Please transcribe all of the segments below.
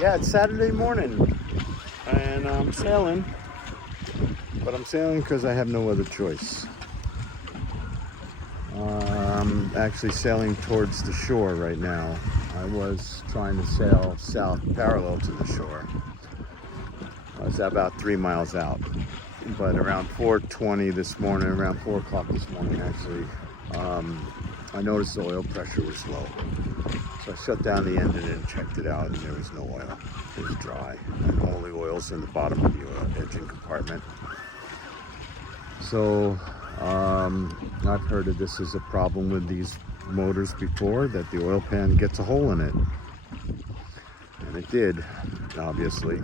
Yeah, it's Saturday morning and I'm sailing, but I'm sailing because I have no other choice. I'm actually sailing towards the shore right now. I was trying to sail south parallel to the shore. I was about 3 miles out, but around 4:20 this morning, around 4 o'clock this morning actually, I noticed the oil pressure was low. So I shut down the engine and checked it out, and there was no oil. It was dry, and all the oil's in the bottom of the engine compartment. So I've heard of this as a problem with these motors before, that the oil pan gets a hole in it. And it did, obviously.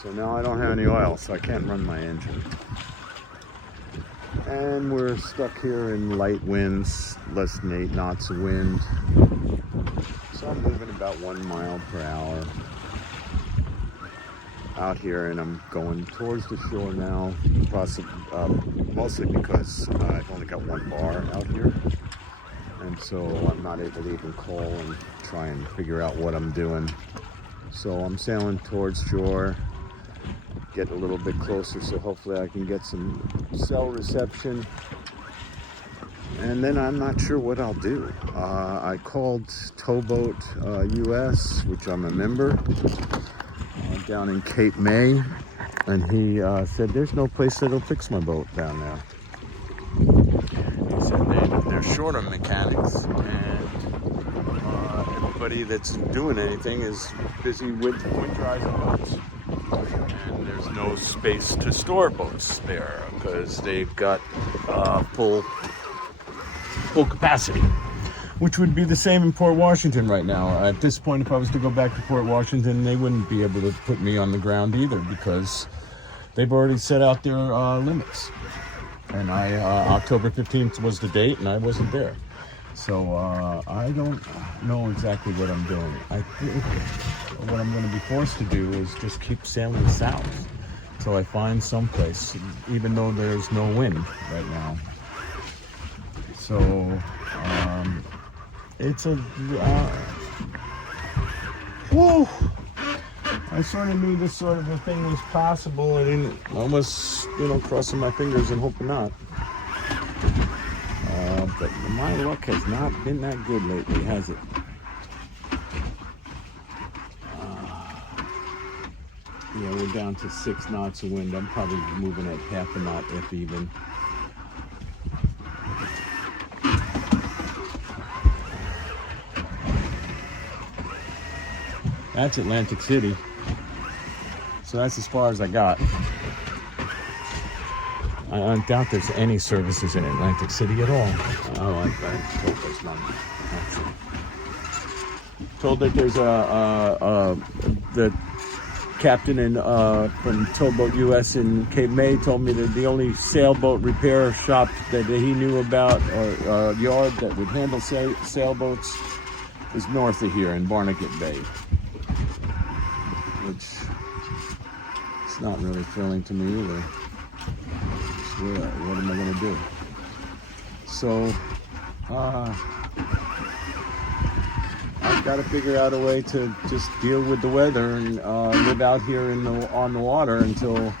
So now I don't have any oil, so I can't run my engine. And we're stuck here in light winds, less than 8 knots of wind. So I'm moving about 1 mile per hour out here, and I'm going towards the shore now, mostly because I've only got 1 bar out here, and so I'm not able to even call and try and figure out what I'm doing. So I'm sailing towards shore, get a little bit closer, so hopefully I can get some cell reception. And then I'm not sure what I'll do. I called Towboat US, which I'm a member, down in Cape May, and he said there's no place that'll fix my boat down there. He said they're short on mechanics, and everybody that's doing anything is busy with winterizing boats. And there's no space to store boats there because they've got full capacity, which would be the same in Port Washington right now. At this point, if I was to go back to Port Washington, they wouldn't be able to put me on the ground either because they've already set out their limits. And October 15th was the date, and I wasn't there. So I don't know exactly what I'm doing. I think what I'm going to be forced to do is just keep sailing south until I find someplace, even though there's no wind right now. So it's a whoa! I sort of knew this sort of a thing was possible, and I was, crossing my fingers and hoping not. But my luck has not been that good lately, has it? Yeah, we're down to 6 knots of wind. I'm probably moving at half a knot, if even. That's Atlantic City. So that's as far as I got. I doubt there's any services in Atlantic City at all. Oh, I told there's none, actually. Told that there's the captain from Towboat US in Cape May told me that the only sailboat repair shop that he knew about, or yard that would handle sailboats, is north of here in Barnegat Bay. Which it's not really thrilling to me either. What am I going to do? So I've got to figure out a way to just deal with the weather and live out here on the water until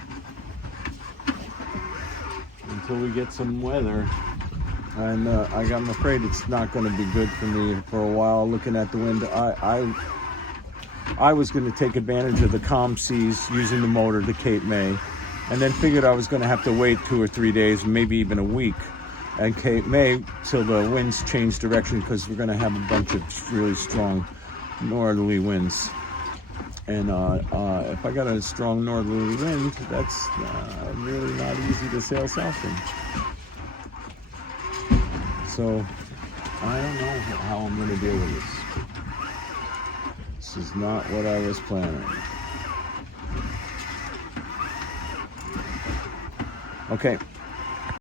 we get some weather. And I'm afraid it's not going to be good for me for a while. Looking at the wind, I was going to take advantage of the calm seas using the motor to Cape May, and then figured I was going to have to wait 2 or 3 days, maybe even a week, at Cape May till the winds change direction, because we're going to have a bunch of really strong northerly winds. And if I got a strong northerly wind, that's really not easy to sail south in. So I don't know how I'm going to deal with this. This is not what I was planning. Okay.